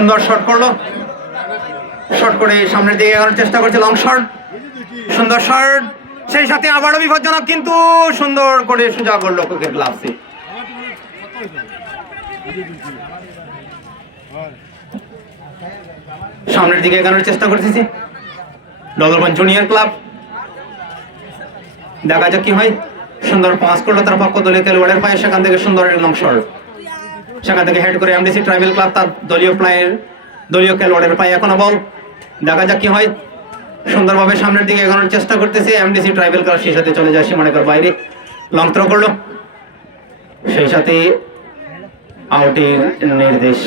সুন্দর শট করলো, শট করে সামনের দিকে এগোনোর চেষ্টা করছে, লং শট, সুন্দর শট, সেই সাথে আবারও বিপজ্জনক, কিন্তু সুন্দর করে সোজা করলো কোকের গ্লাভসে। সামনের দিকে এগোনোর চেষ্টা করতেছি ডলরবান জুনিয়র ক্লাব, দেখা যাক কি হয়। সুন্দর পাস করলো তার পক্ষ দলীয় খেলোয়াড়ের পায়ে, সেখান থেকে সুন্দর লং শট, সেখান থেকে হেড করে এমডিসি ট্রাইবেল ক্লাব তার দলীয় খেলোয়াড়ের পায়ে এখনো বল, দেখা যাক কি হয়। সুন্দরভাবে সামনের দিকে এগোনোর চেষ্টা করতেছে এমডিসি ট্রাইবেল ক্লাব, সেই সাথে চলে যায় সীমারেখার বাইরে, লং থ্রো করলো, সেই সাথে আউটের নির্দেশ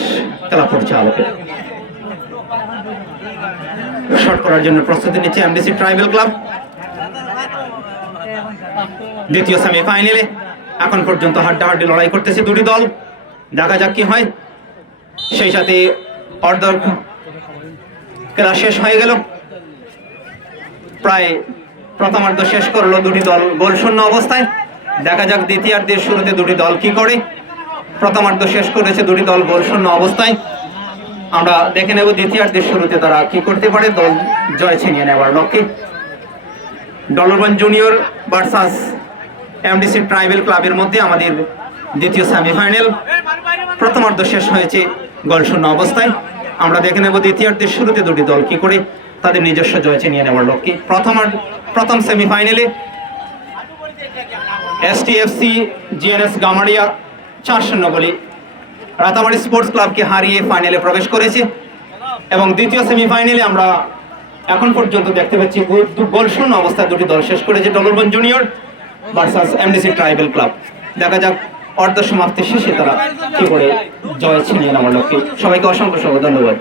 খেলা পরিচালকের। শট করার জন্য প্রস্তুতি নিচ্ছে এমডিসি ট্রাইবেল ক্লাব। দ্বিতীয় সেমিফাইনালে এখন পর্যন্ত হাড্ডাহাড্ডি লড়াই করতেছে দুটি দল, দেখা যাক কি হয়। সেই সাথে অর্ধ খেলা শেষ হয়ে গেল, প্রায় প্রথমার্ধ শেষ করলো দুটি দল গোল শূন্য অবস্থায়। দেখা যাক দ্বিতীয়ার্ধের শুরুতে দুটি দল কি করে। প্রথমার্ধ শেষ করেছে দুটি দল গোল শূন্য অবস্থায়, আমরা দেখে নেব দ্বিতীয়ার্ধের শুরুতে তারা কি করতে পারে দল জয় ছিনিয়ে নেওয়ার লক্ষ্যে। ডলরবান জুনিয়র ভার্সাস এমডিসি ট্রাইবেল ক্লাবের মধ্যে আমাদের দ্বিতীয় সেমিফাইনাল, প্রথমার্ধ শেষ হয়েছে গোল শূন্য অবস্থায়। আমরা দেখে নেব দ্বিতীয়ার্ধের শুরুতে দুটি দল কি করে তাদের নিজস্ব জয় ছিনিয়ে নেওয়ার লক্ষ্যে। প্রথম সেমিফাইনালে এসটিএফসি জিএনএস গামারিয়া 4-0 গোলে রাতাবাড়ি স্পোর্টস ক্লাবকে হারিয়ে ফাইনালে প্রবেশ করেছে, এবং দ্বিতীয় সেমিফাইনালে আমরা এখন পর্যন্ত দেখতে পাচ্ছি গোল শূন্য অবস্থায় দুটি দল শেষ করেছে, ডলরবান junior versus MDC tribal club. দেখা যাক অর্ধ সমাপ্তি শেষে তারা কি করে জয় ছিনিয়ে নেওয়ার লক্ষ্যে। সবাইকে অসংখ্য ধন্যবাদ।